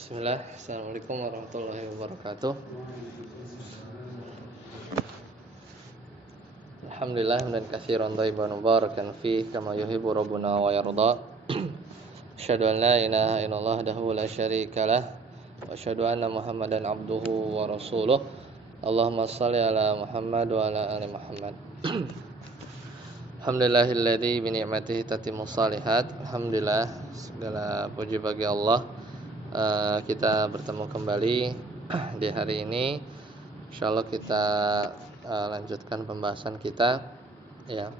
Bismillah, Assalamualaikum warahmatullahi wabarakatuh. Alhamdulillah dan katsiran thayyiban mubarakan fi kama yuhibbu rabbuna wa yarda. Asyhadu an la ilaha illallah wahdahu la syarikalah wa asyhadu anna Muhammadan abduhu wa rasuluh. Allahumma shalli ala Muhammad wa ala ali Muhammad. Alhamdulillahilladzi bi ni'matihi tatimmus shalihat. Alhamdulillah, segala puji bagi Allah. Kita bertemu kembali di hari ini. Insyaallah kita lanjutkan pembahasan kita. Ya,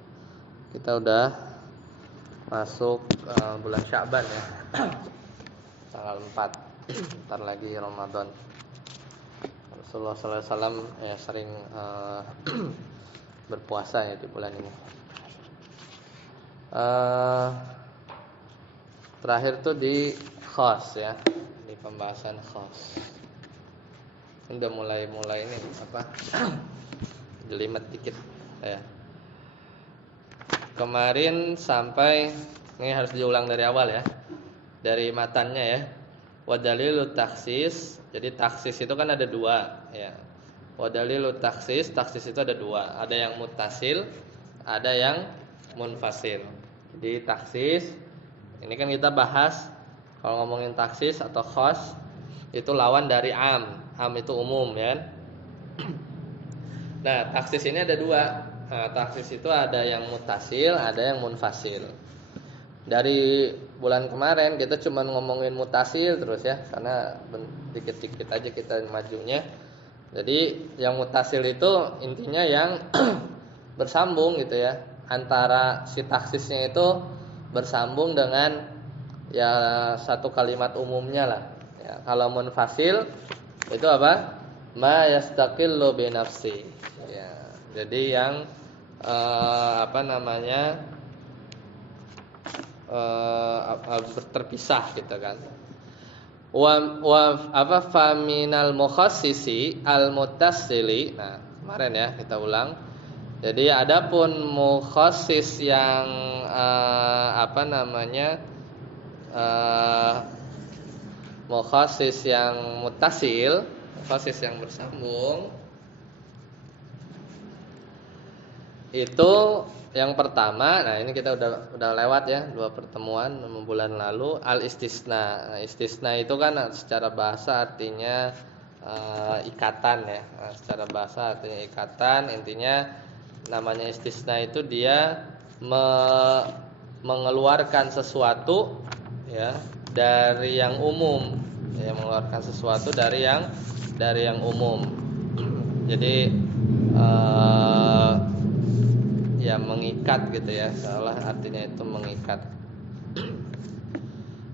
kita udah masuk bulan Sya'ban ya. Tanggal 4. Bentar lagi Ramadan. Rasulullah sallallahu alaihi wasallam ya sering berpuasa ya di bulan ini. Terakhir tuh di khas ya, di pembahasan khas. Udah mulai ini apa? Jelimet dikit ya. Kemarin sampai ini harus diulang dari awal ya. Dari matannya ya. Wa dalilut taksis. Jadi taksis itu kan ada dua ya. Wa dalilut taksis itu ada dua. Ada yang muttasil, ada yang munfasil. Jadi taksis ini kan kita bahas kalau ngomongin taksis atau khas itu lawan dari am. Am itu umum ya. Nah, taksis ini ada dua. Nah, taksis itu ada yang mutasil, ada yang munfasil. Dari bulan kemarin kita cuma ngomongin mutasil terus ya, karena dikit-dikit aja kita majunya. Jadi yang mutasil itu intinya yang bersambung gitu ya. Antara si taksisnya itu bersambung dengan ya satu kalimat umumnya lah. Ya, kalau munfasil itu apa? Ma yastaqillu bi nafsi. Ya, jadi yang terpisah gitu kan. Faminal mukhassisi al muttasili. Nah, kemarin ya kita ulang. Jadi adapun mukhassis yang mukhassis yang muttasil, mukhassis yang bersambung, itu yang pertama. Nah, ini kita udah lewat ya 2 pertemuan bulan lalu, al istisna. Nah, istisna itu kan secara bahasa artinya ikatan ya. Nah, secara bahasa artinya ikatan. Intinya namanya istisna itu dia mengeluarkan sesuatu ya dari yang umum, ya, mengeluarkan sesuatu dari yang umum. Jadi ya mengikat gitu ya, seolah artinya itu mengikat.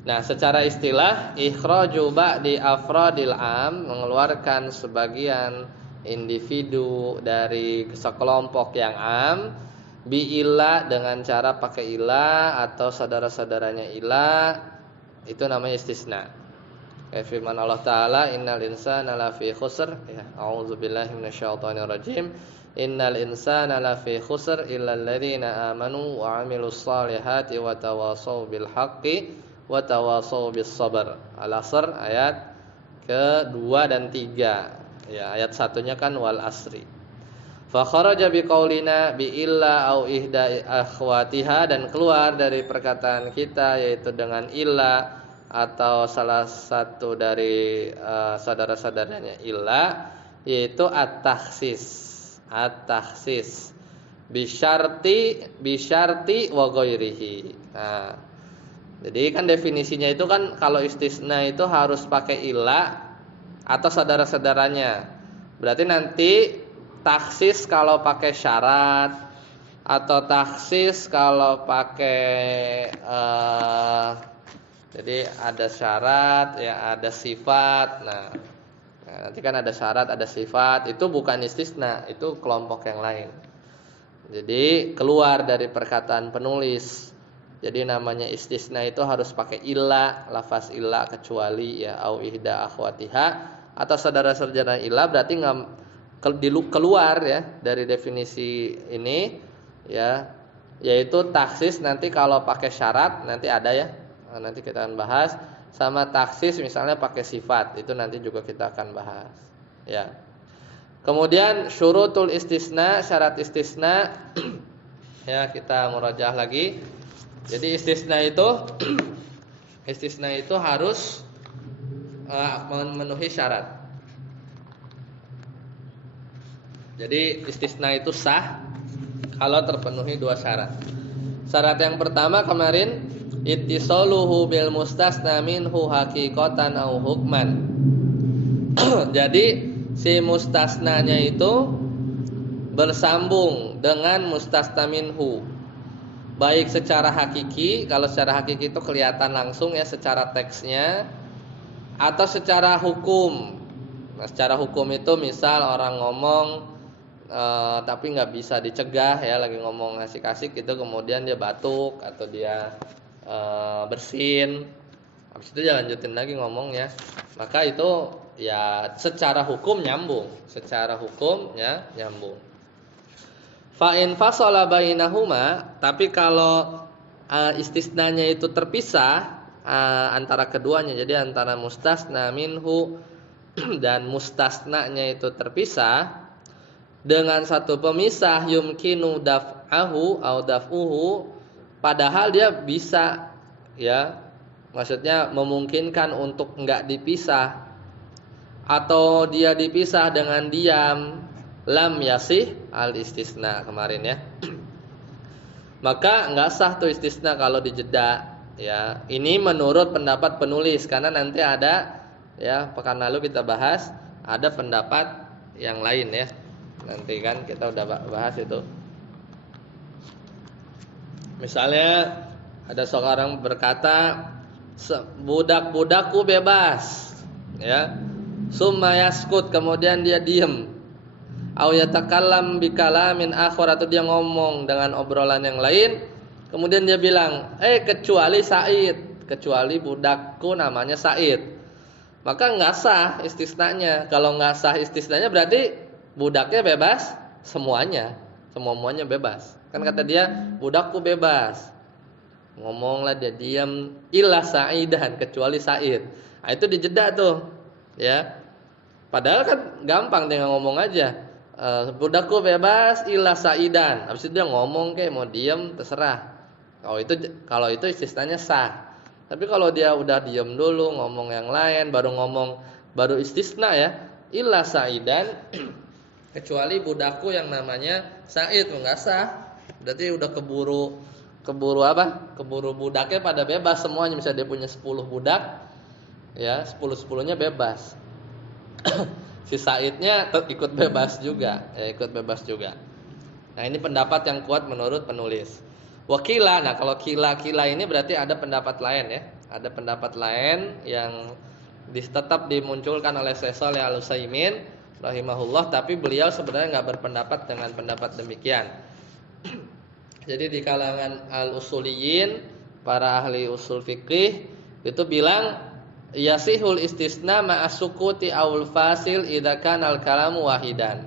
Nah, secara istilah ikhraju ba'di afradil am, mengeluarkan sebagian individu dari sekelompok yang am, bi illa, dengan cara pakai illa atau saudara-saudaranya illa, itu namanya istisna. Kayak firman Allah Ta'ala, innal insana lafi khusr ya, a'udzubillahi minasyaitonir rajim. Innal insana lafi khusr illal ladzina amanu wa 'amilus solihati wa tawassaw bil haqqi wa tawassaw bis sabr. Al-Asr ayat ke-2 dan 3. Ya, ayat satunya kan wal asri. Fa kharaja bi qaulina bi illa au ihda akhwatiha, dan keluar dari perkataan kita yaitu dengan illa atau salah satu dari saudara-saudaranya illa, yaitu at-takhsis. At-takhsis bi syarti wa ghairihi. Nah, jadi kan definisinya itu kan kalau istisna itu harus pakai illa atau saudara-saudaranya. Berarti nanti taksis kalau pakai syarat atau taksis kalau pakai jadi ada syarat ya, ada sifat. Nah, nanti kan ada syarat, ada sifat, itu bukan istisna, itu kelompok yang lain. Jadi keluar dari perkataan penulis. Jadi namanya istisna itu harus pakai illa, lafaz illa, kecuali ya au ihda akhwatiha atau saudara-saudara illa, berarti keluar ya dari definisi ini ya, yaitu taksis nanti kalau pakai syarat nanti ada ya. Nanti kita akan bahas sama taksis misalnya pakai sifat, itu nanti juga kita akan bahas. Ya. Kemudian syurutul istisna, syarat istisna. Ya, kita murajaah lagi. Jadi istisna itu harus memenuhi syarat. Jadi istisna itu sah kalau terpenuhi dua syarat. Syarat yang pertama kemarin ittisaluhu bil mustasna minhu haqiqatan au hukman. Jadi si mustasnanya itu bersambung dengan mustasna minhu, baik secara hakiki, kalau secara hakiki itu kelihatan langsung ya secara teksnya, atau secara hukum. Nah, secara hukum itu misal orang ngomong tapi nggak bisa dicegah ya, lagi ngomong asik-asik gitu, kemudian dia batuk atau dia bersin, habis itu dia lanjutin lagi ngomongnya, maka itu ya secara hukum nyambung, Fa in fasala bainahuma, tapi kalau istisnanya itu terpisah antara keduanya, jadi antara mustasna minhu dan mustasnanya itu terpisah dengan satu pemisah yumkinu daf'ahu au daf'uhu, padahal dia bisa ya, maksudnya memungkinkan untuk enggak dipisah atau dia dipisah dengan diam, lam yasih al istisna kemarin ya. Maka enggak sah tuh istisna kalau dijeda ya. Ini menurut pendapat penulis, karena nanti ada ya, pekan lalu kita bahas ada pendapat yang lain ya. Nanti kan kita udah bahas itu. Misalnya ada seorang berkata, budak-budakku bebas ya. Summa yaskut, kemudian dia diem. Au yatakallam bikalamin akhar, atau dia ngomong dengan obrolan yang lain. Kemudian dia bilang, kecuali Said, kecuali budakku namanya Said. Maka enggak sah istisnanya. Kalau enggak sah istisnanya berarti budaknya bebas semuanya. Semuanya bebas. Kan kata dia, budakku bebas. Ngomonglah dia diam, illa Sa'idan, kecuali Said. Nah, itu dijeda tuh. Ya. Padahal kan gampang tinggal ngomong aja. Budakku bebas illa Sa'idan. Habis itu dia ngomong kayak mau diam terserah. Kalau itu istisnanya sah. Tapi kalau dia udah diam dulu, ngomong yang lain, baru istisna ya, illa Sa'idan, kecuali budakku yang namanya Sa'id, enggak sah. Berarti udah keburu apa? Keburu budaknya pada bebas semuanya. Misalnya dia punya 10 budak, ya 10-10-nya bebas. Si Saidnya ikut bebas juga, Nah, ini pendapat yang kuat menurut penulis. Wakila, nah kalau kila ini berarti ada pendapat lain ya. Ada pendapat lain yang tetap dimunculkan oleh Syekh Shalih Al-Utsaimin rahimahullah, tapi beliau sebenarnya enggak berpendapat dengan pendapat demikian. Jadi di kalangan al-usuliyin, para ahli usul fikih itu bilang yasihul istisna ma'as-sukuti aul fasil idza kana al-kalamu wahidan.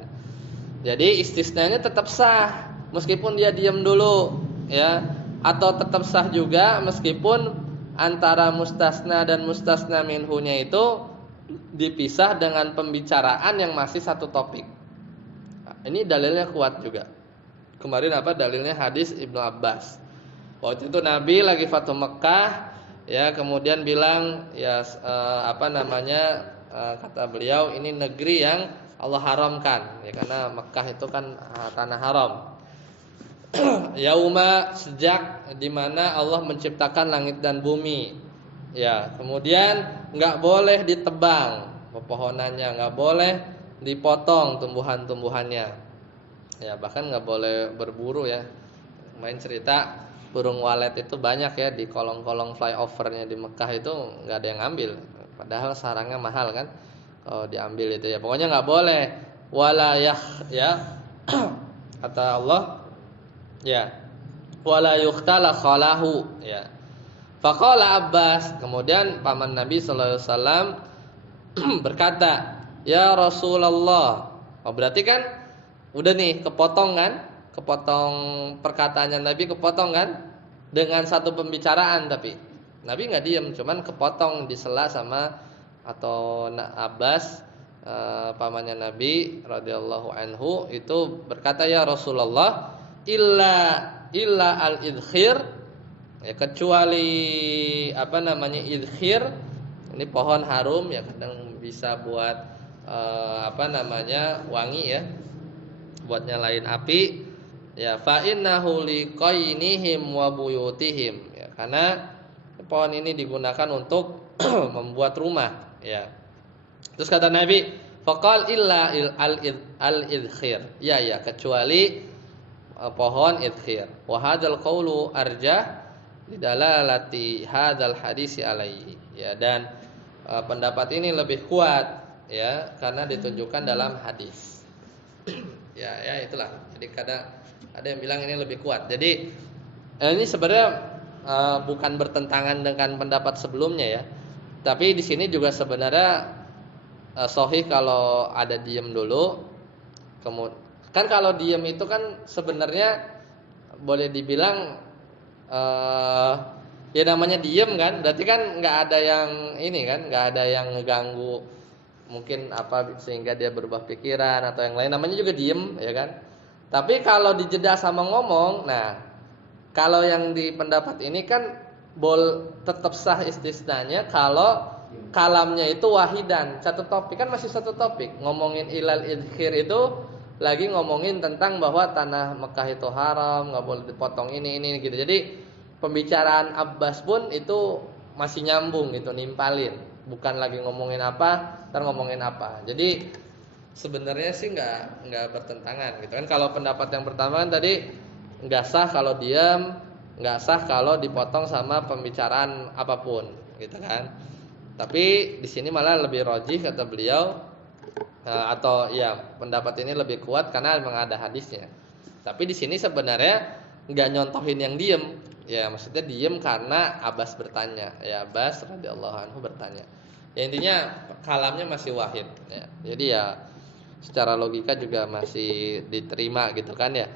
Jadi istisnanya tetap sah meskipun dia diam dulu ya, atau tetap sah juga meskipun antara mustasna dan mustasna minhunya itu dipisah dengan pembicaraan yang masih satu topik. Nah, ini dalilnya kuat juga. Kemarin dalilnya hadis Ibnu Abbas. Waktu itu Nabi lagi Fathu Mekkah ya, kemudian bilang ya kata beliau ini negeri yang Allah haramkan ya, karena Mekkah itu kan tanah haram. Yauma, sejak dimana Allah menciptakan langit dan bumi ya, kemudian enggak boleh ditebang pepohonannya, enggak boleh dipotong tumbuhan-tumbuhannya ya, bahkan enggak boleh berburu ya. Main cerita burung walet itu banyak ya di kolong-kolong flyovernya di Mekkah, itu enggak ada yang ngambil, padahal sarangnya mahal kan kalau diambil itu ya. Pokoknya enggak boleh, wala ya kata Allah ya, wala yuqtala khalahu ya. Faqala Abbas, kemudian paman Nabi sallallahu alaihi wasallam berkata, "Ya Rasulullah." Oh, berarti kan udah nih kepotong kan? Kepotong perkataannya Nabi, kepotong kan? Dengan satu pembicaraan tapi Nabi nggak diem, cuman kepotong disela sama atau Abbas, pamannya Nabi radhiyallahu anhu itu berkata, ya Rasulullah, illa al-idkhir, ya kecuali apa namanya idkhir, ini pohon harum ya, kadang bisa buat apa namanya wangi ya, buat nyalain api ya, fa innahu liqainihim wa buyutihim ya, karena pohon ini digunakan untuk membuat rumah ya. Terus kata Nabi, faqal illa al-idkhir, ya kecuali pohon idkhir. Wa hadzal qaulu arjah lidalalati hadzal hadisi alaihi ya, dan pendapat ini lebih kuat ya karena ditunjukkan dalam hadis. ya itulah. Jadi kadang ada yang bilang ini lebih kuat. Jadi ini sebenarnya bukan bertentangan dengan pendapat sebelumnya ya. Tapi di sini juga sebenarnya sahih kalau ada diem dulu. Kemudian kan kalau diem itu kan sebenarnya boleh dibilang ya namanya diem kan, berarti kan nggak ada yang ini kan, nggak ada yang ngeganggu mungkin apa sehingga dia berubah pikiran atau yang lain, namanya juga diem ya kan. Tapi kalau dijeda sama ngomong, nah kalau yang di pendapat ini kan tetap sah istisnanya kalau kalamnya itu wahidan, satu topik, kan masih satu topik. Ngomongin ilal idkhir itu lagi ngomongin tentang bahwa tanah Mekah itu haram, nggak boleh dipotong ini gitu. Jadi pembicaraan Abbas pun itu masih nyambung gitu, nimpalin. Bukan lagi ngomongin apa, ntar ngomongin apa. Jadi sebenarnya sih nggak bertentangan gitu kan. Kalau pendapat yang pertama kan tadi nggak sah kalau diam, nggak sah kalau dipotong sama pembicaraan apapun, gitu kan. Tapi di sini malah lebih rajih kata beliau, atau ya pendapat ini lebih kuat karena memang ada hadisnya. Tapi di sini sebenarnya nggak nyontohin yang diem, ya maksudnya diem karena Abbas bertanya, ya Abbas radhiyallahu anhu bertanya. Ya intinya kalamnya masih wahid, ya. Jadi ya secara logika juga masih diterima gitu kan ya.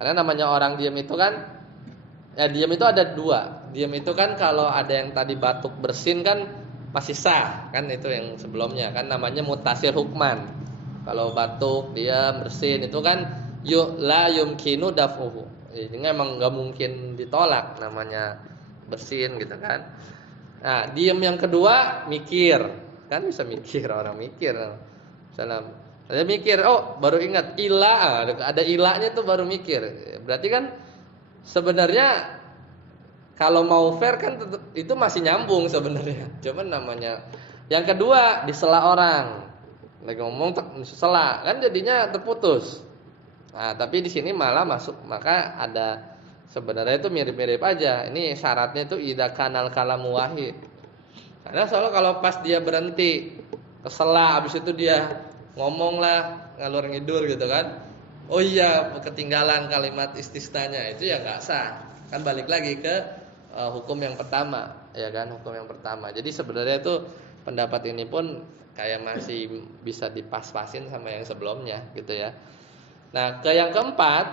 Karena namanya orang diam itu kan, ya diam itu ada dua. Diam itu kan kalau ada yang tadi batuk bersin kan masih sah, kan itu yang sebelumnya kan namanya mutasir hukman. Kalau batuk diam bersin itu kan la yumkinu daf'uhu. Jadi memang nggak mungkin ditolak namanya bersin gitu kan. Nah diam yang kedua mikir, kan bisa mikir, orang mikir. Misalnya saya mikir, oh baru ingat ila, ada ilanya tuh baru mikir. Berarti kan sebenarnya kalau mau fair kan itu masih nyambung sebenarnya. Cuman namanya yang kedua disela orang, lagi ngomong disela, kan jadinya terputus. Nah tapi di sini malah masuk, maka ada sebenarnya itu mirip-mirip aja. Ini syaratnya itu idza kanal kalamu wahid. Karena soalnya kalau pas dia berhenti kesela, habis itu dia ngomong lah ngalur ngidur gitu kan, oh iya ketinggalan kalimat istisnanya, itu ya nggak sah kan, balik lagi ke hukum yang pertama ya kan, hukum yang pertama. Jadi sebenarnya itu pendapat ini pun kayak masih bisa dipas-pasin sama yang sebelumnya gitu ya. Nah ke yang keempat,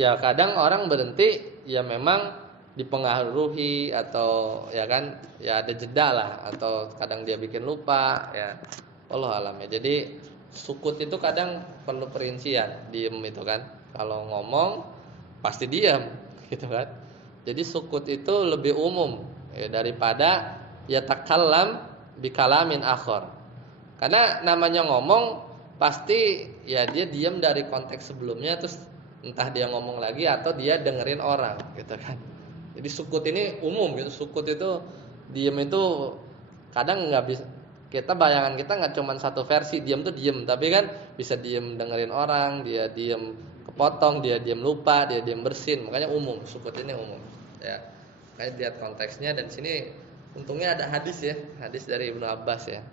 ya kadang orang berhenti ya memang dipengaruhi atau ya kan ya ada jeda lah, atau kadang dia bikin lupa ya, Allah alam ya. Jadi sukut itu kadang perlu perincian. Diem itu kan, kalau ngomong pasti diam gitu kan. Jadi sukut itu lebih umum ya, daripada ya takallam bikalamin akhar. Karena namanya ngomong pasti ya dia diam dari konteks sebelumnya, terus entah dia ngomong lagi atau dia dengerin orang gitu kan. Jadi sukut ini umum gitu. Sukut itu diam itu kadang nggak bisa, kita bayangan kita nggak cuma satu versi, diam tuh diam, tapi kan bisa diam dengerin orang, dia diam kepotong, dia diam lupa, dia diam bersin, makanya umum, sukut ini umum ya. Kayak lihat konteksnya, dan sini untungnya ada hadis ya, hadis dari Ibnu Abbas ya,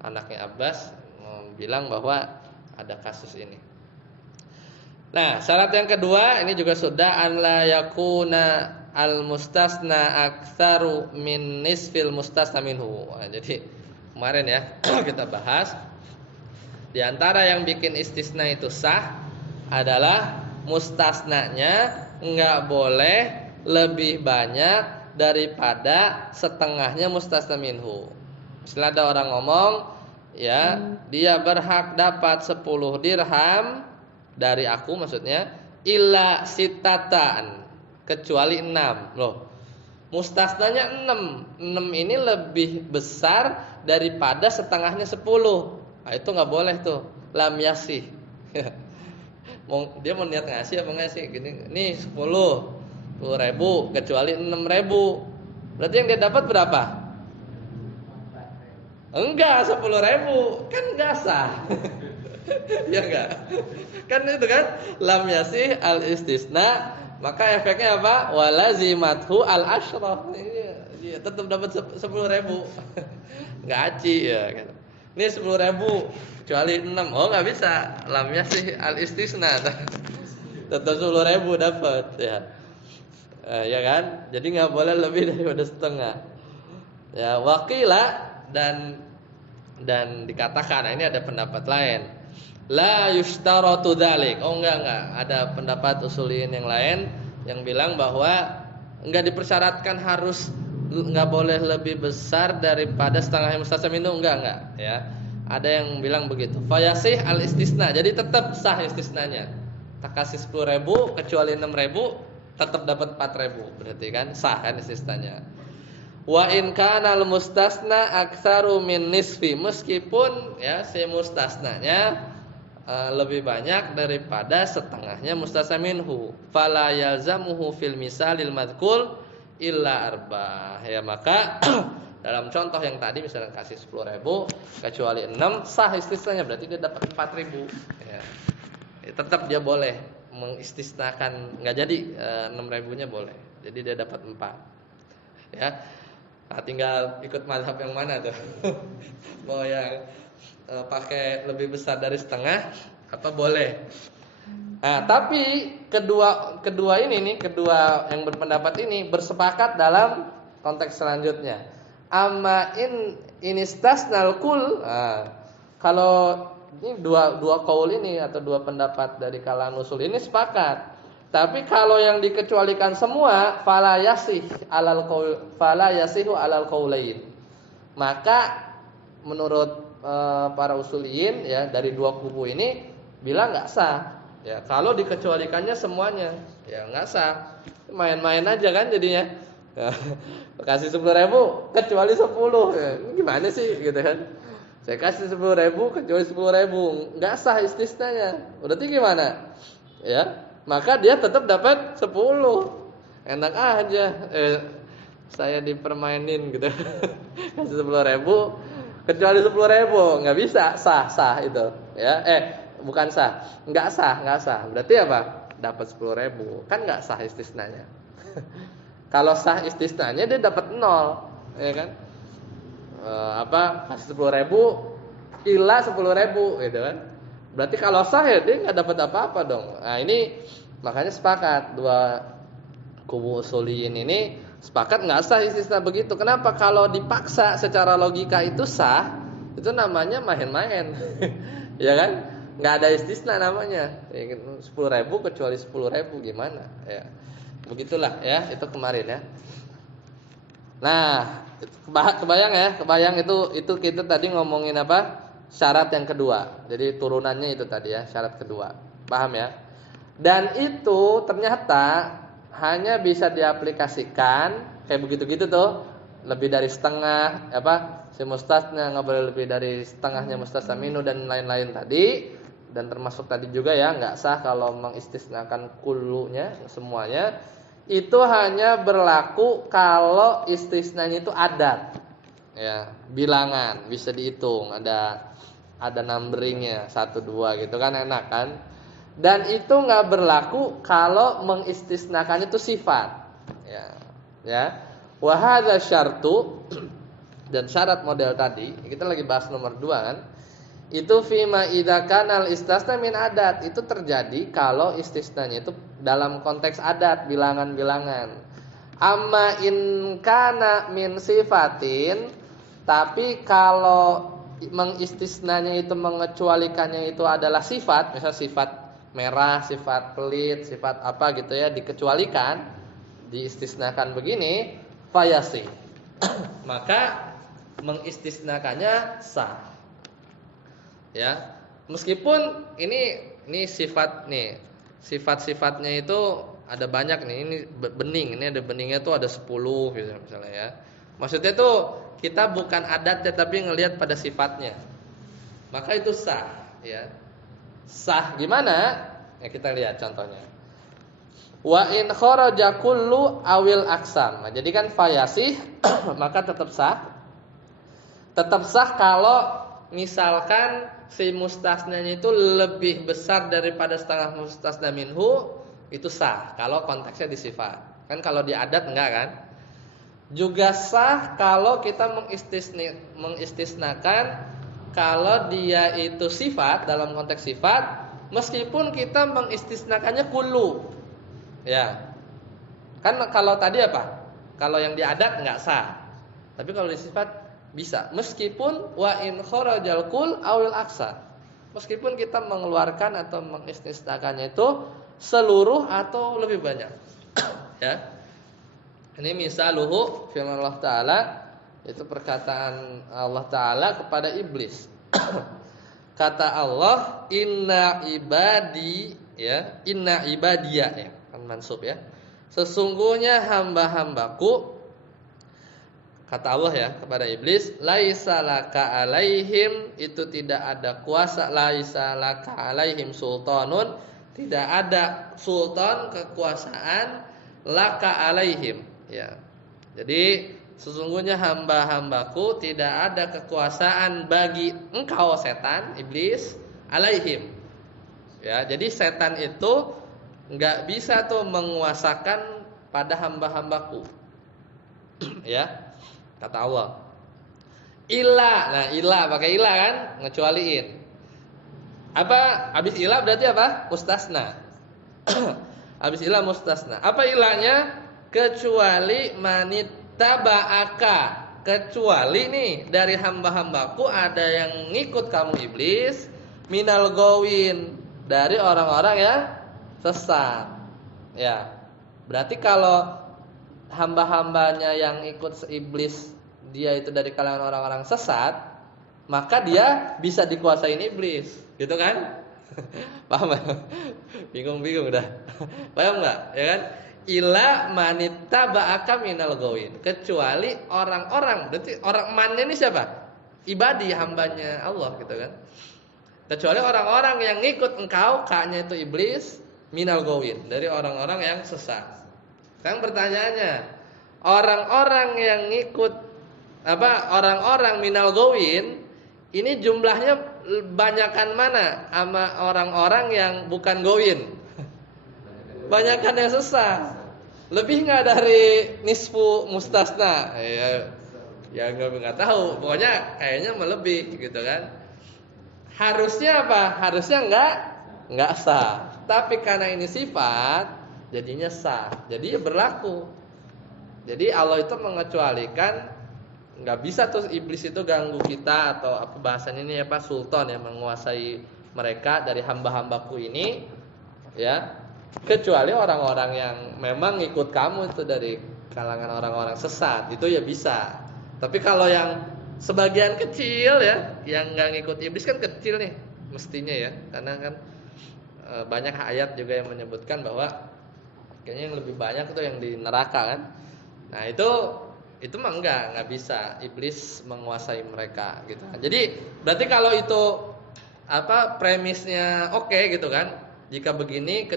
anaknya Abbas bilang bahwa ada kasus ini. Nah syarat yang kedua ini juga sudah, an la yakuna al mustasna aktsaru min nisfil mustasna minhu. Nah, jadi kemarin ya kita bahas di antara yang bikin istisna itu sah adalah mustasnanya enggak boleh lebih banyak daripada setengahnya mustasna minhu. Misalnya ada orang ngomong, ya, dia berhak dapat 10 dirham dari aku, maksudnya illa sitatan, kecuali 6. Loh, mustasnanya 6. 6 ini lebih besar daripada setengahnya 10. Nah, itu enggak boleh tuh. Lam yasih. Dia mau niat ngasih apa enggak sih? Gini, nih 10.000 kecuali 6.000. Berarti yang dia dapat berapa? Enggak, 10.000. Kan enggak sah. Ya enggak? Kan itu kan lam yasih al istisna, maka efeknya apa? Walazimathu al asyrah. Dia tetap dapat 10.000. Enggak aci ya kan. Ini 10.000 kecuali 6. Oh, enggak bisa. Lam yasih al istisna. Tetap 10.000 dapat ya. Ya kan? Jadi enggak boleh lebih daripada setengah. Ya, waqila dan dikatakan, nah ini ada pendapat lain. La yushtaratu dzalik. Oh enggak. Ada pendapat usuliyin yang lain yang bilang bahwa enggak dipersyaratkan harus enggak boleh lebih besar daripada setengah mustasna minhu, enggak ya. Ada yang bilang begitu. Fayasih al istisna. Jadi tetap sah istisnanya. Tak kasih 10.000 kecuali 6.000 tetap dapat 4.000. Berarti kan sah kan istisnanya. Wa in kana al mustasna aktsaru min nisfi, meskipun ya si mustasnanya lebih banyak daripada setengahnya mustasna minhu, fala yalzamuhu fil misalil madkul illa arba. Ya maka dalam contoh yang tadi misalnya kasih 10.000 kecuali 6, sah istisnanya, berarti dia dapat 4.000 ya. Tetap dia boleh mengistisnakan, enggak jadi 6.000-nya boleh. Jadi dia dapat 4. Ya. Nah, tinggal ikut mazhab yang mana tuh. Mau yang pakai lebih besar dari setengah apa boleh. Nah, tapi kedua ini nih, kedua yang berpendapat ini bersepakat dalam konteks selanjutnya. Amma in inistasnal kul. Nah, kalau ini dua qaul ini atau dua pendapat dari kalangan usul ini sepakat. Tapi kalau yang dikecualikan semua fala yasihu alal qaulain. Maka menurut para usuliyin ya dari dua kubu ini bilang enggak sah. Ya, kalau dikecualikannya semuanya, ya enggak sah. Main-main aja kan jadinya. Ya, kasih 10.000 kecuali 10. Ya, gimana sih gitu kan? Saya kasih 10.000 kecuali 10.000, enggak sah istisnanya. Berarti gimana? Ya, maka dia tetap dapat 10. Enak aja. Saya dipermainin gitu. Kasih 10.000 kecuali 10.000, enggak bisa sah itu. Ya, bukan sah. Enggak sah. Berarti apa? Dapat 10.000. Kan enggak sah istisnanya. Kalau sah istisnanya dia dapat 0, ya kan? Kasih 10.000 ila 10.000 gitu kan. Berarti kalau sah ya dia enggak dapat apa-apa dong. Nah, ini makanya sepakat dua kubu usuliyin ini sepakat enggak sah istisna begitu. Kenapa? Kalau dipaksa secara logika itu sah, itu namanya main-main. Ya kan? Enggak ada istisna namanya. 10.000 kecuali 10.000 gimana? Ya. Begitulah ya, itu kemarin ya. Nah, kebayang itu kita tadi ngomongin apa? Syarat yang kedua. Jadi turunannya itu tadi ya, syarat kedua. Paham ya? Dan itu ternyata hanya bisa diaplikasikan kayak begitu-gitu tuh. Lebih dari setengah si mustasna enggak boleh lebih dari setengahnya mustasna minhu dan lain-lain tadi. Dan termasuk tadi juga ya, enggak sah kalau mengistisnakan kullunya semuanya. Itu hanya berlaku kalau istisnanya itu adat. Ya, bilangan bisa dihitung, ada numberingnya 1 2 gitu kan, enak kan? Dan itu enggak berlaku kalau mengistisnakan itu sifat. Ya. Wa hadza syartu, dan syarat model tadi, kita lagi bahas nomor 2 kan. Itu fima idza kanal istisna min adat, itu terjadi kalau istisnanya itu dalam konteks adat, bilangan-bilangan. Amma in kana min sifatin, tapi kalau mengistisnanya itu mengecualikannya itu adalah sifat, misal sifat merah, sifat pelit, sifat apa gitu ya, dikecualikan, diistisnakan begini, fayasih. Maka mengistisnakannya sah. Ya. Meskipun ini sifat nih. Sifat-sifatnya itu ada banyak nih. Ini bening, ini ada beningnya tuh ada 10 gitu misalnya ya. Maksudnya tuh kita bukan adatnya tapi ngelihat pada sifatnya. Maka itu sah, ya. Sah gimana? Ya kita lihat contohnya. Wa in kharaja kullu awil aksam. Nah, jadi kan fayasih maka tetap sah. Tetap sah kalau misalkan si mustasnanya itu lebih besar daripada setengah mustasna minhu, itu sah kalau konteksnya di sifat. Kan kalau di adat enggak kan? Juga sah kalau kita mengistisnakan kalau dia itu sifat dalam konteks sifat, meskipun kita mengistisnakannya kullu. Ya. Kan kalau tadi apa? Kalau yang di adat enggak sah. Tapi kalau di sifat bisa. Meskipun wa in kharajal kul awil aksa. Meskipun kita mengeluarkan atau mengistisnakannya itu seluruh atau lebih banyak. Ya. Ini misaluhu firman Allah Ta'ala, itu perkataan Allah Ta'ala kepada iblis. Kata Allah, inna ibadi, ya, inna ibadiya, ya, kan mansub ya. Sesungguhnya hamba-hambaku, kata Allah ya kepada iblis, laisa laka alaihim, itu tidak ada kuasa, laisa laka alaihim sultanun, tidak ada sultan kekuasaan, laka alaihim. Ya. Jadi sesungguhnya hamba-hambaku tidak ada kekuasaan bagi engkau setan, iblis, alaihim. Ya, jadi setan itu enggak bisa tuh menguasakan pada hamba-hambaku. Ya. Kata Allah. Illa, nah illa pakai illa kan, ngecualiin. Apa? Habis illa berarti apa? Mustasna. Habis illa mustasna. Apa illanya? Kecuali manittaba'aka, kecuali nih dari hamba-hambaku ada yang ngikut kamu iblis, minal gawin, dari orang-orang yang sesat. Ya. Berarti kalau hamba-hambanya yang ikut iblis dia itu dari kalangan orang-orang sesat, maka dia bisa dikuasain iblis, gitu kan? Paham gak? Bingung-bingung dah. Paham gak? Ya kan? Ila manittaba'aka minal gawin, kecuali orang-orang, berarti orang mannya ini siapa? Ibadi, hambanya Allah gitu kan. Kecuali orang-orang yang ngikut engkau, kaknya itu iblis, minal gawin, dari orang-orang yang sesat. Sekarang pertanyaannya, orang-orang yang ngikut apa? Orang-orang minal gawin ini jumlahnya banyakan mana sama orang-orang yang bukan gawin? Banyakan yang sesat. Lebih nggak dari nisfu mustasna? Ya nggak tahu. Pokoknya kayaknya melebih gitu kan. Harusnya apa? Harusnya nggak sah. Tapi karena ini sifat, jadinya sah. Jadi berlaku. Jadi Allah itu mengecualikan, nggak bisa tuh iblis itu ganggu kita atau apa bahasanya ini apa, sultan yang menguasai mereka dari hamba-hambaku ini, ya. Kecuali orang-orang yang memang ngikut kamu itu dari kalangan orang-orang sesat, itu ya bisa. Tapi kalau yang sebagian kecil ya, yang nggak ngikut iblis kan kecil nih mestinya ya, karena kan banyak ayat juga yang menyebutkan bahwa kayaknya yang lebih banyak itu yang di neraka kan. Nah itu mah nggak bisa iblis menguasai mereka gitu kan. Jadi berarti kalau itu apa premisnya oke gitu kan. Jika begini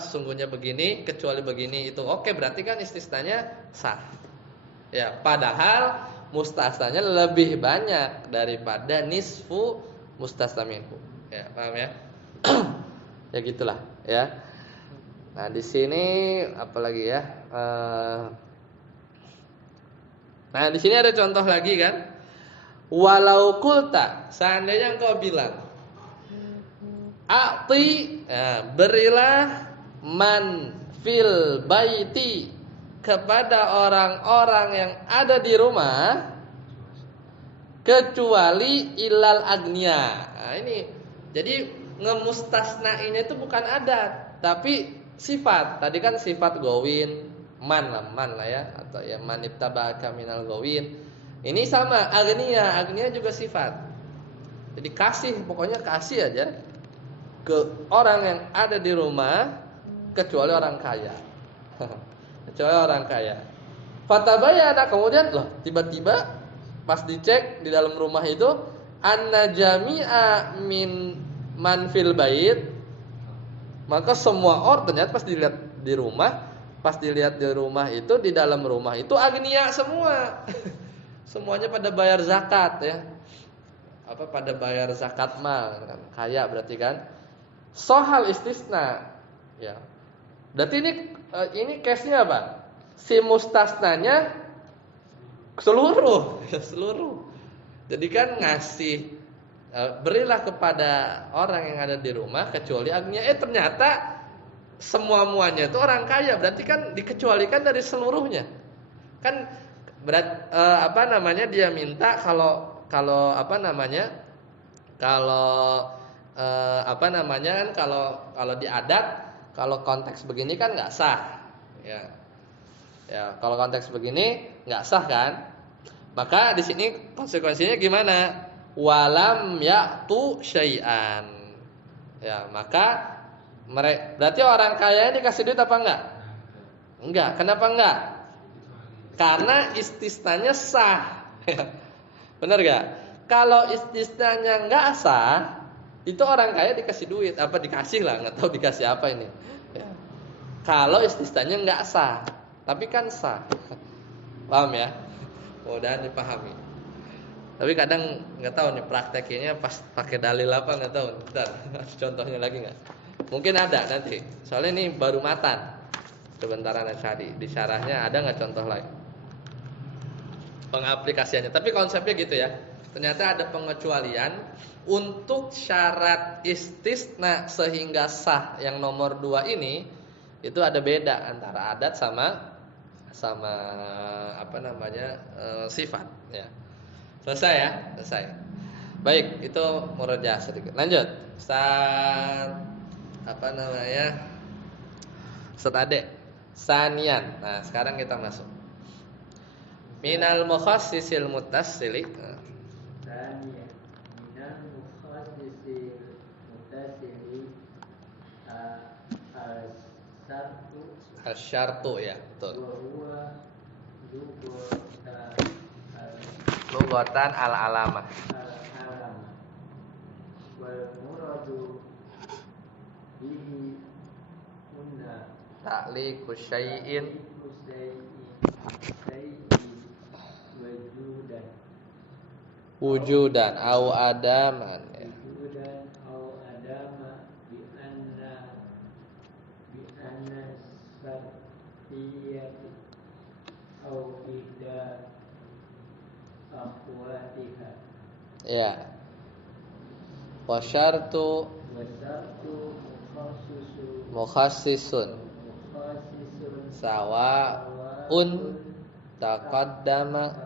sesungguhnya begini kecuali begini itu oke, berarti kan istisnanya sah. Ya, padahal mustasnanya lebih banyak daripada nisfu mustasna minhu. Ya, paham ya? Ya gitulah, ya. Nah, di sini apalagi ya? Nah, di sini ada contoh lagi kan? Walau kulta, seandainya engkau bilang a'ti, ya, berilah man fil baiti, kepada orang-orang yang ada di rumah, kecuali ilal agnia. Nah, ini jadi ngemustasnainnya itu bukan adat, tapi sifat. Tadi kan sifat gowin, man lah ya, atau ya man ittaba'aka minal ghawin. Ini sama agniya juga sifat. Jadi kasih, pokoknya kasih aja ke orang yang ada di rumah kecuali orang kaya. Kecuali orang kaya. Fatabayyana, kemudian loh tiba-tiba pas dicek di dalam rumah itu anna jami'a min man fil bait, maka semua orang ternyata pas dilihat di rumah itu, di dalam rumah itu agniya semua. Semuanya pada bayar zakat ya. Pada bayar zakat mal kan, kaya berarti kan. Sohal istisna ya. Berarti ini case-nya apa? Si mustasnanya seluruh. Jadi kan ngasih berilah kepada orang yang ada di rumah kecuali agniya. Ternyata semua muanya itu orang kaya, berarti kan dikecualikan dari seluruhnya. Kan dia minta kalau di adat, kalau konteks begini kan nggak sah, ya. Kalau konteks begini nggak sah kan, maka di sini konsekuensinya gimana? Walam ya'tu syai'an, ya maka berarti orang kaya dikasih duit apa enggak? Enggak. Kenapa enggak? Karena istisnanya sah. Benar gak? Kalau istisnanya enggak sah, itu orang kaya dikasih duit. Apa dikasih lah, nggak tahu dikasih apa ini ya. Kalau istisnanya enggak sah, tapi kan sah. Paham ya? Mudah dipahami. Tapi kadang nggak tahu nih prakteknya pas pakai dalil apa, nggak tahu. Bentar, contohnya lagi nggak? Mungkin ada nanti. Soalnya ini baru matan. Sebentar Anda cari di syarahnya, ada nggak contoh lain pengaplikasiannya. Tapi konsepnya gitu ya. Ternyata ada pengecualian untuk syarat istisna sehingga sah yang nomor 2 ini, itu ada beda antara adat sama sifat ya. Selesai ya? Selesai. Baik, itu murojaah sedikit. Lanjut. Ustaz Ade Sanian. Nah, sekarang kita masuk minal mukhassisil muttasili. Sanian minal mukhassisil muttasili al-syartu ya, betul. Wa huwa lugatan al-alamah. Wal muradu bihi unna Ta'liqu syai'in wujudan au adaman ya. Wujudan au adama bi anna sarfiyati au ida akhwatiha Ya. Wa syartu mukhassisun sawa'un taqaddama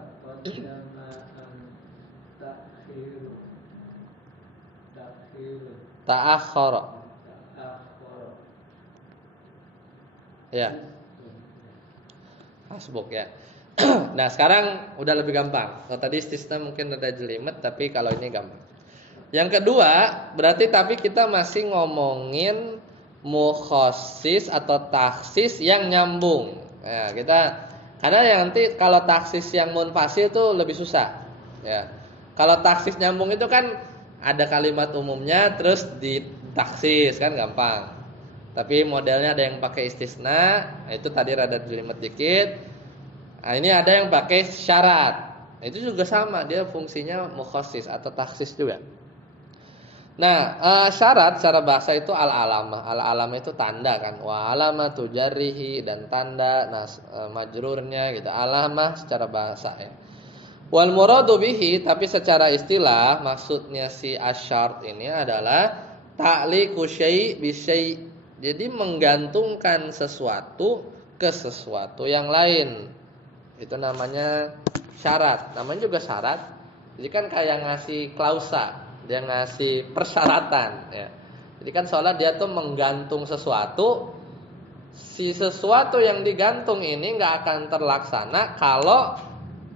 ta'akhkhara. Ya. Hasbuk ya. Nah, sekarang udah lebih gampang. Kalau tadi istisna mungkin ada jelimet, tapi kalau ini gampang. Yang kedua, berarti tapi kita masih ngomongin mukhassis atau taksis yang nyambung. Ya, karena yang nanti kalau taksis yang munfasil itu lebih susah. Ya. Kalau taksis nyambung itu kan ada kalimat umumnya terus ditaksis kan gampang. Tapi modelnya ada yang pakai istisna, itu tadi rada jelimet dikit. Nah, ini ada yang pakai syarat. Itu juga sama, dia fungsinya mukhassis atau taksis juga. Nah, syarat secara bahasa itu al-alamah. Al-alamah itu tanda kan. Wa alamatu jarrihi, dan tanda majrurnya gitu. Alamah secara bahasa ya. Wal muradu bihi, tapi secara istilah maksudnya si asyart ini adalah ta'liqu syai' bi syai'. Jadi menggantungkan sesuatu ke sesuatu yang lain. Itu namanya syarat. Namanya juga syarat. Jadi kan kayak ngasih klausa, dia ngasih persyaratan ya. Jadi kan soalnya dia tuh menggantung sesuatu si sesuatu yang digantung ini nggak akan terlaksana kalau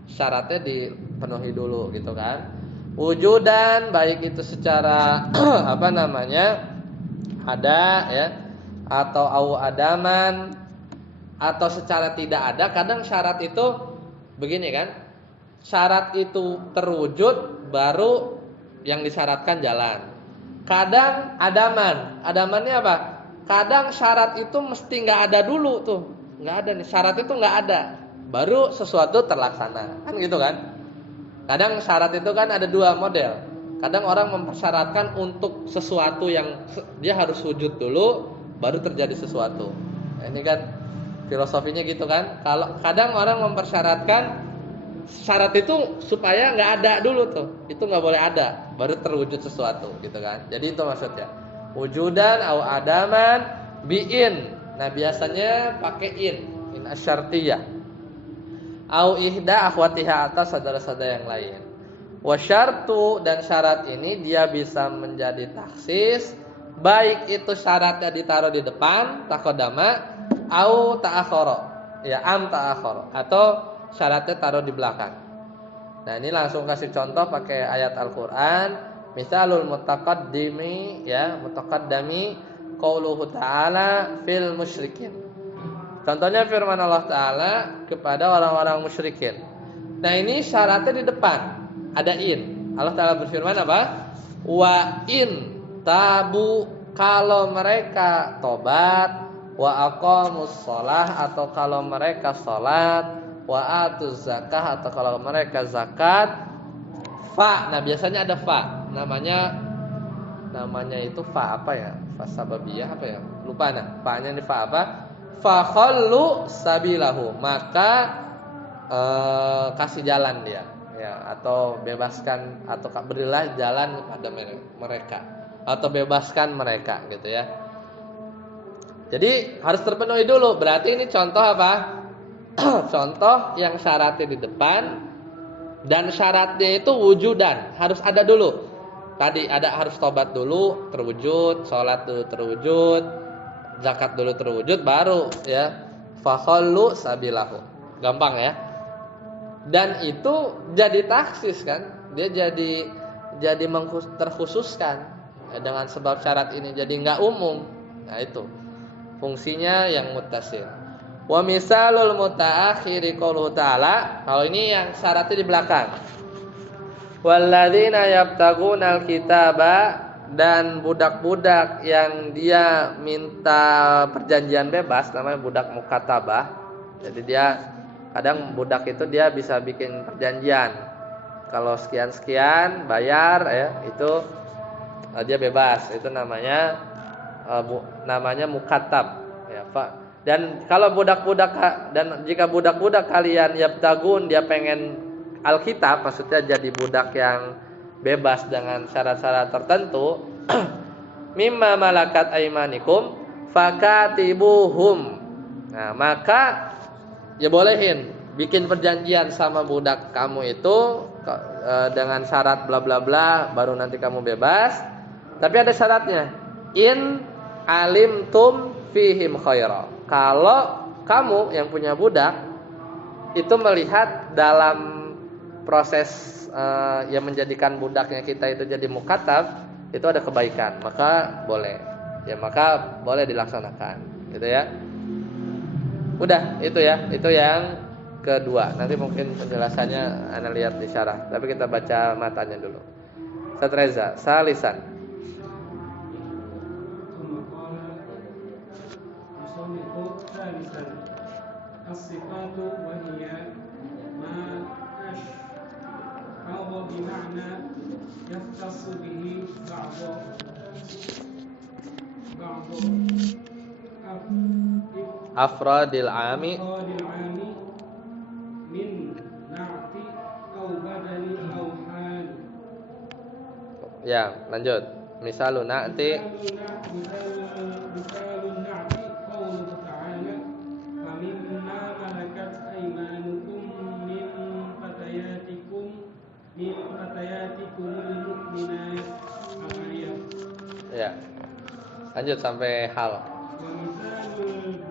syaratnya dipenuhi dulu gitu kan. Wujudan baik itu secara apa namanya ada ya, atau au adaman, atau secara tidak ada. Kadang syarat itu begini kan, syarat itu terwujud baru yang disyaratkan jalan. Kadang adamannya apa? Kadang syarat itu mesti nggak ada dulu tuh, nggak ada nih syarat itu nggak ada, baru sesuatu terlaksana kan gitu kan. Kadang syarat itu kan ada dua model. Kadang orang mempersyaratkan untuk sesuatu yang dia harus wujud dulu, baru terjadi sesuatu. Nah, ini kan filosofinya gitu kan. Kalau kadang orang mempersyaratkan syarat itu supaya nggak ada dulu tuh, itu nggak boleh ada, baru terwujud sesuatu gitu kan. Jadi itu maksudnya wujudan au adaman bi'in. Nah biasanya pakai in asyartiyah, au ihda akhwatiha atas saudara-saudara yang lain. Wasyartu, dan syarat ini dia bisa menjadi taksis, baik itu syaratnya ditaruh di depan taqaddama au ta'akhara, ya ta'akhara, atau syaratnya taruh di belakang. Nah ini langsung kasih contoh pakai ayat Al-Quran. Misalul mutaqaddimi, ya mutaqaddami qauluhu ta'ala fil musyrikin. Contohnya firman Allah Ta'ala kepada orang-orang musyrikin. Nah ini syaratnya di depan, ada in. Allah Ta'ala berfirman apa? Wa in tabu, kalau mereka tobat, wa aqamus shalah, atau kalau mereka salat, wa atuz zakah, atau kalau mereka zakat, fa. Nah biasanya ada fa, namanya itu fa apa ya? Fa sababiyah apa ya? Lupa nah. Fa-nya ini fa apa? Fa khallu sabilahu, maka kasih jalan dia, ya, atau bebaskan, atau berilah jalan kepada mereka, atau bebaskan mereka gitu ya. Jadi harus terpenuhi dulu. Berarti ini contoh apa? Contoh yang syaratnya di depan, dan syaratnya itu wujudan, harus ada dulu. Tadi ada harus tobat dulu terwujud, sholat dulu terwujud, zakat dulu terwujud, baru ya fakhallu sabilahu. Gampang ya. Dan itu jadi taksis kan, dia jadi terkhususkan ya, dengan sebab syarat ini jadi nggak umum. Nah itu fungsinya yang muttasil. Wa misalul mutaakhiri qauluhu ta'ala, kalau ini yang syaratnya di belakang. Walladzina yabtagunal kitaba, dan budak-budak yang dia minta perjanjian bebas, namanya budak mukatabah. Jadi dia kadang budak itu dia bisa bikin perjanjian, kalau sekian-sekian bayar ya, itu dia bebas, itu namanya mukatab ya, Pak. Dan kalau budak-budak, dan jika budak-budak kalian yabtagun, dia pengen Alkitab, maksudnya jadi budak yang bebas dengan syarat-syarat tertentu, mimma malakat aimanikum fakatibuhum. Nah, maka ya bolehin bikin perjanjian sama budak kamu itu dengan syarat bla bla bla, baru nanti kamu bebas. Tapi ada syaratnya, in alimtum fihim khaira. Kalau kamu yang punya budak itu melihat dalam proses yang menjadikan budaknya kita itu jadi mukatab, itu ada kebaikan, maka boleh. Ya maka boleh dilaksanakan, gitu ya. Udah, itu ya. Itu yang kedua. Nanti mungkin penjelasannya Anda lihat di syarah, tapi kita baca matanya dulu. Ustaz Reza, salisan. As-sifatu wa hiya ma ash'ara bi ma'na yahtassu bihi ba'du afradil ami min na'ti aw badali aw hal. Ya, lanjut. Misalun na'ti Misalun na'ti qauluhu ta'ala famimma malakat aymanukum min fatayatikumul mu'minat. Ya. Lanjut sampai hal. Wa misalul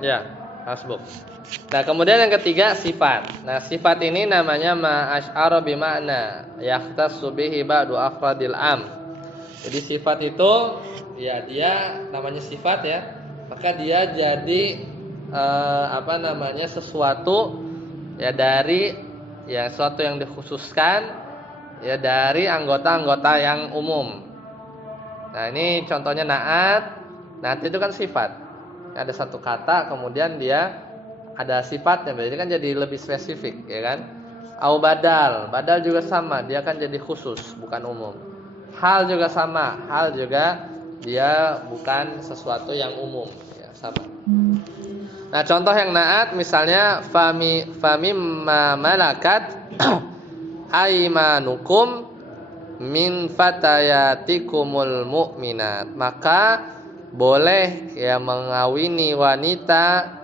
Ya, hasbuk. Nah, kemudian yang ketiga sifat. Nah, sifat ini namanya ma asy'ara bi makna yahtassu bihi ba'du afradil am. Jadi sifat itu ya dia namanya sifat ya. Maka dia jadi sesuatu ya dari ya sesuatu yang dikhususkan ya dari anggota-anggota yang umum. Nah, ini contohnya naat. Naat itu kan sifat. Ada satu kata kemudian dia ada sifatnya, berarti kan jadi lebih spesifik, ya kan? Au badal, badal juga sama, dia kan jadi khusus, bukan umum. Hal juga sama, hal juga dia bukan sesuatu yang umum, ya sama. Nah, contoh yang naat misalnya fami ma malakat aimanukum min fatayatikumul mu'minat. Maka boleh ya mengawini wanita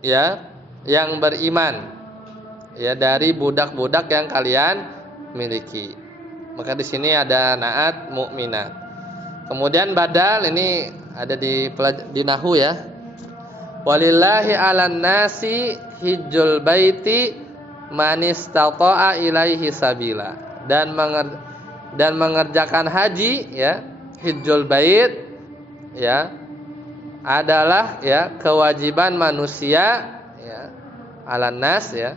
ya yang beriman ya dari budak-budak yang kalian miliki. Maka di sini ada naat mukminat. Kemudian badal ini ada di nahwu ya. Walillahi 'alan nasi hijjul baiti man istata'a ilaihi sabila. Dan mengerjakan haji ya, hijjul bait ya adalah ya kewajiban manusia ya alan nas ya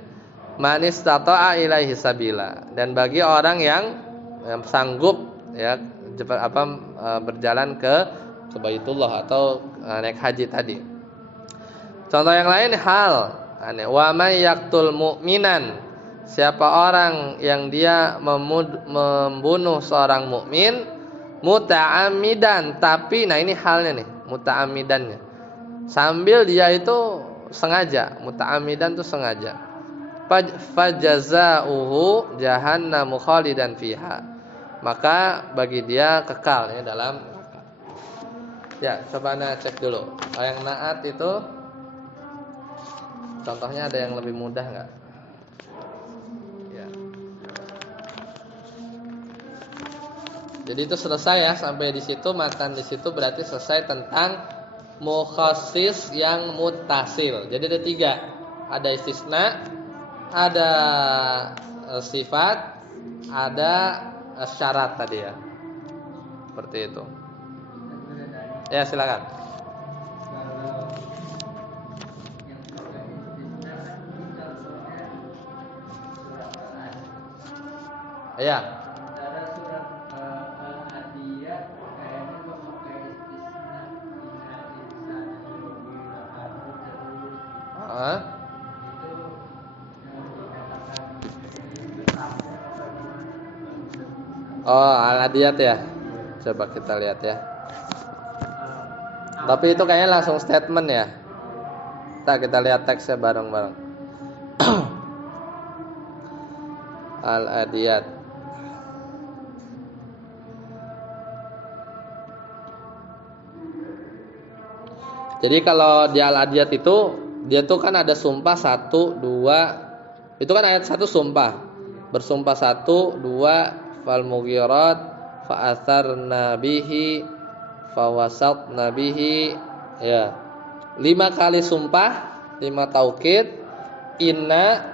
man istata'a ilaihi sabila, dan bagi orang yang sanggup ya berjalan ke Baitullah atau naik haji tadi. Contoh yang lain hal wa may yaqtul mu'minan, siapa orang yang dia membunuh seorang mukmin muta'ammidan, tapi nah ini halnya nih muta'ammidannya sambil dia itu sengaja, muta'ammidan itu sengaja, fajazauhu jahannamu khalidan fiha, maka bagi dia kekal ya dalam neraka. Ya, coba Anda cek dulu. Yang naat itu contohnya ada yang lebih mudah enggak? Jadi itu selesai ya, sampai di situ matan di situ berarti selesai tentang mukhassis yang muttasil. Jadi ada 3. Ada istisna, ada sifat, ada syarat tadi ya. Seperti itu. Ya, silakan. Ya. Oh, al-adiyat ya. Coba kita lihat ya. Tapi itu kayaknya langsung statement ya. Kita lihat teksnya bareng-bareng. Al-adiyat. Jadi kalau di al-adiyat itu dia tuh kan ada sumpah 1, 2. Itu kan ayat 1 sumpah. Bersumpah 1, 2 fal mughirat fa atharna bihi fa wasatna bihi ya. 5 kali sumpah, 5 taukid, inna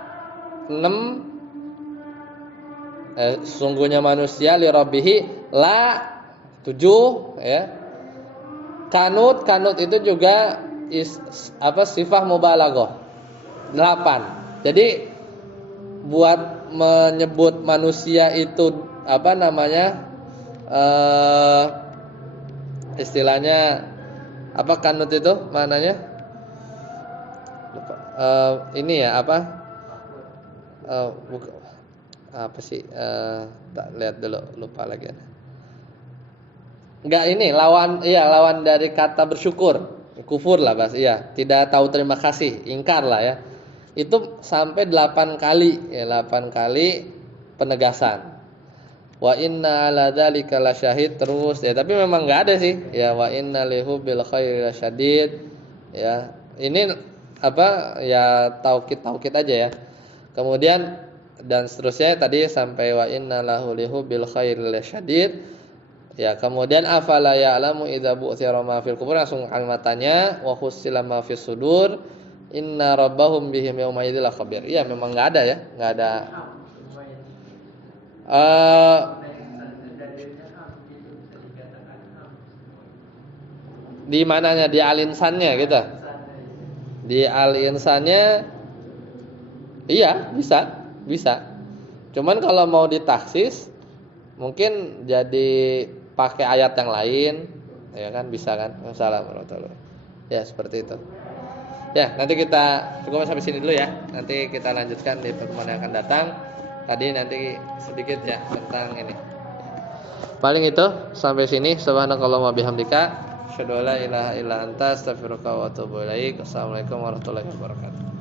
6 sungguhnya manusia li rabbihi la 7 ya. Kanut itu juga sifah mubalaghah 8. Jadi buat menyebut manusia itu istilahnya apa kanut itu maknanya? Ini ya tak lihat dulu, lupa lagi. Enggak, ini lawan dari kata bersyukur. Kufur lah bahasa, iya, tidak tahu terima kasih, ingkar lah ya. Itu sampai 8 kali ya, 8 kali penegasan. Wa inna ala dzalika lasyahid terus ya, tapi memang enggak ada sih ya, wa inna lihu bil khairi lasyadid ya. Ini taukid aja ya. Kemudian dan seterusnya tadi sampai wa inna lahu lihu bil khairi lasyadid. Ya, kemudian afala ya'lamu idza bu'thira ma fil qubur, langsung kalimatannya wa husila ma fis sudur inna rabbahum bihim yawma idzil khabir. Iya, memang enggak ada ya, enggak ada. Di mananya, di al-insannya gitu. Di al-insannya iya, bisa. Cuman kalau mau ditaksis mungkin jadi pakai ayat yang lain, ya kan, bisa kan? Wassalamualaikum warahmatullahi wabarakatuh. Ya, seperti itu. Ya, nanti kita cukup sampai sini dulu ya. Nanti kita lanjutkan di pertemuan yang akan datang. Tadi nanti sedikit ya tentang ini. Paling itu sampai sini. Subhanakallahumma bihamdika, asyhadu an la ilaha illa anta, astaghfiruka wa atubu ilaik. Assalamualaikum warahmatullahi wabarakatuh.